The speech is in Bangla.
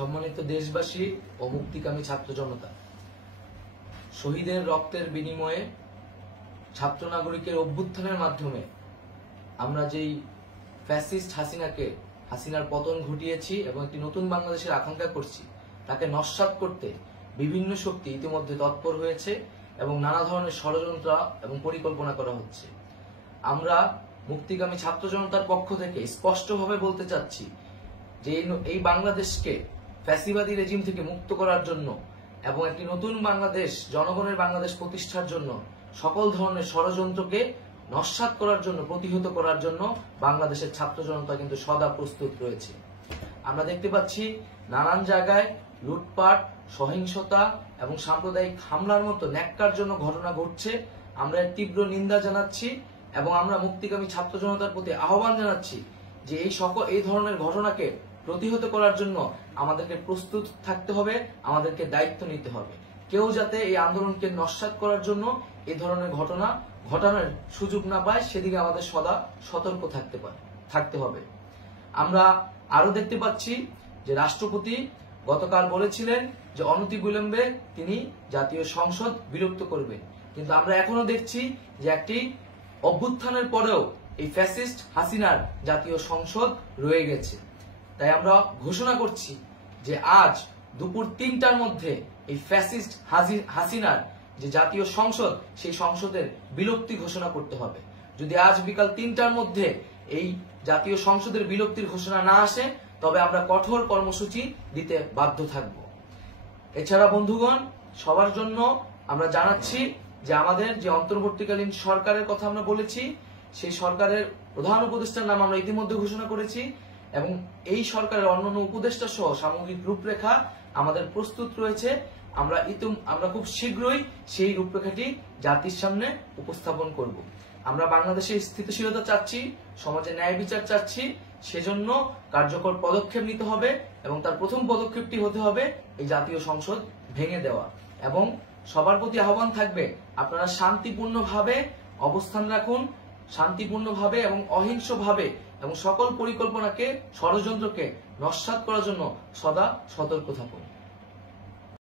সম্মানিত দেশবাসী ও মুক্তিকামী ছাত্র জনতা, শহীদের রক্তের বিনিময়ে ছাত্র নাগরিকের অভ্যুত্থানের মাধ্যমে আমরা যেই ফ্যাসিস্ট হাসিনার পতন ঘটিয়েছি এবং একটি নতুন বাংলাদেশের আকাঙ্ক্ষা করছি, তাকে নস্যাৎ করতে বিভিন্ন শক্তি ইতিমধ্যে তৎপর হয়েছে এবং নানা ধরনের ষড়যন্ত্র এবং পরিকল্পনা করা হচ্ছে। আমরা মুক্তিকামী ছাত্র জনতার পক্ষ থেকে স্পষ্টভাবে বলতে চাচ্ছি যে এই বাংলাদেশকে ফ্যাসিবাদী রেজিম থেকে মুক্ত করার জন্য এবং একটি নতুন বাংলাদেশ, জনগণের বাংলাদেশ প্রতিষ্ঠার জন্য সকল ধরনের ষড়যন্ত্রকে নস্যাৎ করার জন্য, প্রতিহত করার জন্য বাংলাদেশের ছাত্র জনতা কিন্তু সদা প্রস্তুত রয়েছে। আমরা দেখতে পাচ্ছি নানান জায়গায় লুটপাট, সহিংসতা এবং সাম্প্রদায়িক হামলার মতো ন্যাক্কারজনক ঘটনা ঘটছে। আমরা এর তীব্র নিন্দা জানাচ্ছি এবং আমরা মুক্তিকামী ছাত্র জনতার প্রতি আহ্বান জানাচ্ছি যে এই ধরনের ঘটনাকে প্রতিহত করার জন্য আমাদেরকে প্রস্তুত থাকতে হবে, আমাদেরকে দায়িত্ব নিতে হবে। কেউ যাতে এই আন্দোলনকে নস্যাৎ করার জন্য এই ধরনের ঘটনা ঘটানোর সুযোগ না পায়, সেদিকে আমাদের সদা সতর্ক থাকতে হবে। আমরা আরো দেখতে পাচ্ছি যে রাষ্ট্রপতি গতকাল বলেছিলেন যে অনতিবিলম্বে তিনি জাতীয় সংসদ বিলুপ্ত করবেন, কিন্তু আমরা এখনো দেখছি যে একটি অভ্যুত্থানের পরেও এই ফ্যাসিস্ট হাসিনার জাতীয় সংসদ রয়ে গেছে। তাই আমরা ঘোষণা করছি যে আজ দুপুর ৩টার মধ্যে এই ফ্যাসিস্ট হাসিনার যে জাতীয় সংসদ, সেই সংসদের বিলুপ্তি ঘোষণা করতে হবে। যদি আজ বিকাল ৩টার মধ্যে এই জাতীয় সংসদের বিলুপ্তির ঘোষণা না আসে, তবে আমরা কঠোর কর্মসূচি দিতে বাধ্য থাকব। এছাড়া বন্ধুগণ, সবার জন্য আমরা জানাচ্ছি যে আমাদের যে অন্তর্বর্তীকালীন সরকারের কথা আমরা বলেছি, সেই সরকারের প্রধান উপদেষ্টার নাম আমরা ইতিমধ্যে ঘোষণা করেছি এবং এই সরকারের অন্যান্য উপদেষ্টা সহ সামগ্রিক রূপরেখা আমাদের প্রস্তুত রয়েছে। আমরা খুব শীঘ্রই সেই রূপরেখাটি জাতির সামনে উপস্থাপন করব। আমরা বাংলাদেশে স্থিতিশীলতা চাচ্ছি, সমাজে ন্যায় বিচার চাচ্ছি, সেজন্য কার্যকর পদক্ষেপ নিতে হবে এবং তার প্রথম পদক্ষেপটি হতে হবে এই জাতীয় সংসদ ভেঙে দেওয়া। এবং সবার প্রতি আহ্বান থাকবে, আপনারা শান্তিপূর্ণভাবে অবস্থান রাখুন, শান্তিপূর্ণভাবে এবং অহিংসভাবে এবং সকল পরিকল্পনাকে, ষড়যন্ত্রকে নস্যাৎ করার জন্য সদা সতর্ক থাকুন।